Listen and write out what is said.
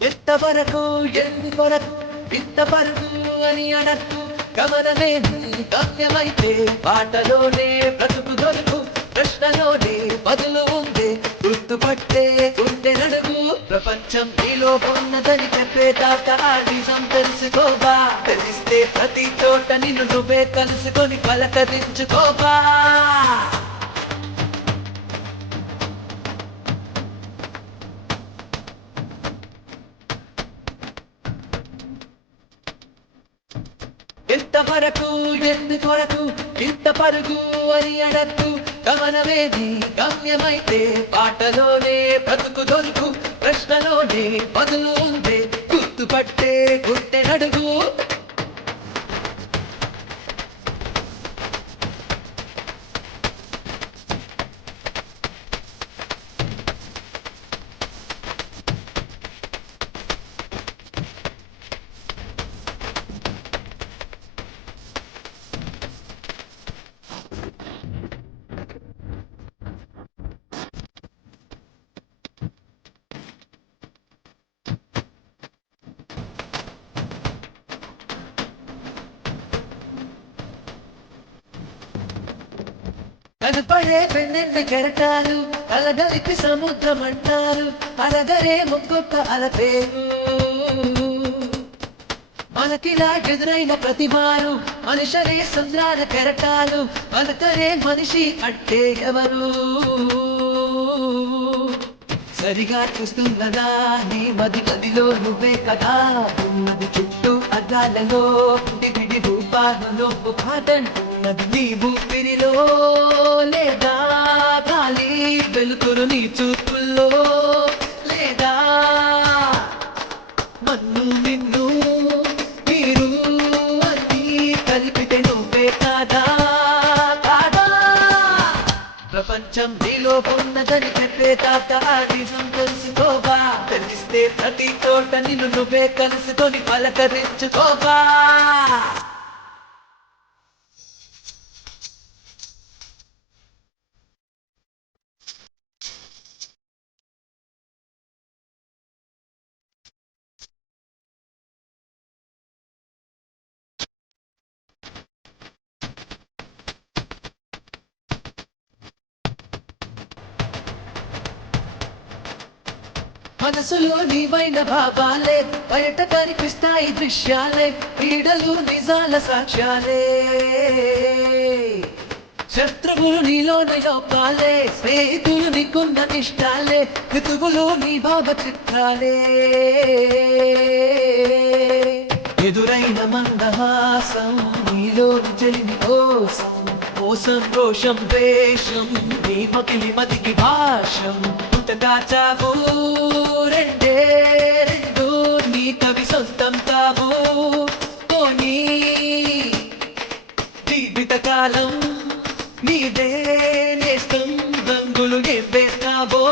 ఎంతవరకు ఎందుకొరకు ఇంతవరకు అని అనద్దు గమనమే గమ్యమైతే పాటలోనే బ్రతుకు దొరుకు ప్రశ్నలోనే బదులు ఉంది గుర్తుపట్టే గుండె నడుగు ప్రపంచం నీలో ఉన్నదని చెప్పేదాకా నిజం తెలుసుకోబా తెలిస్తే ప్రతి చోట నిన్ను నువ్వే కలుసుకొని పలకరించుకోబా ఎంతవరకు ఎందుకొరకు ఇంత పరుగు అని అడద్దు గమనమేది గమ్యమైతే పాటలోనే బ్రతుకు దొరుకు ప్రశ్నలోనే బదులు ఉంది గుర్తుపట్టే గుండె నడుగు కనపడే పెన్నెన్న కెరటాలు అలగలిపి సముద్రం అంటారు అలగరే ముగ్గొక్క అలపేరు మనకిలా ఎదురైన ప్రతిమాను మనుషరే సంద్రాల కెరటాలు పలకరే మనిషి అంటే ఎవరు సరిగా చూస్తున్నదా నీ మదిలో నువ్వే కదా ఉన్నది చుట్టూ అద్దాలలో విడి రూపాలలో కాదంటున్నది నీ ఊపిరిలో లేదా గాలి వెలుతురు నీ చూపుల్లో లేదా మన్ను నిన్ను మీరు అన్నీ కలిపితే నువ్వే కాదా కాదా ప్రపంచం నీలో ఉన్నదని చెప్పేదాకా నిజం తెలుసుకోవా తెలిస్తే ప్రతి చోట నిన్ను నువ్వే కలుసుకొని పలకరించుకోవా మనసులో నీవైన భావాలే బయట కనిపిస్తాయి దృశ్యాలే పీడలు నిజాల సాక్ష్యాలే శత్రువులు నీలోన యోగాలే స్నేహితులు నీకున్న నిష్టాలే ఋతువులు నీ భావ చిత్రాలే ఎదురైన మందహాసం నీలో చెలిమి కోసం మోసం రోషం వేషం నీ మకిలి మతికి భాషం దాచావు రెండే రెండు నీ కవి సొంతం తావు పోనీ జీవిత కాలం నీదే నేస్తం రంగులు ఏం వేస్తావో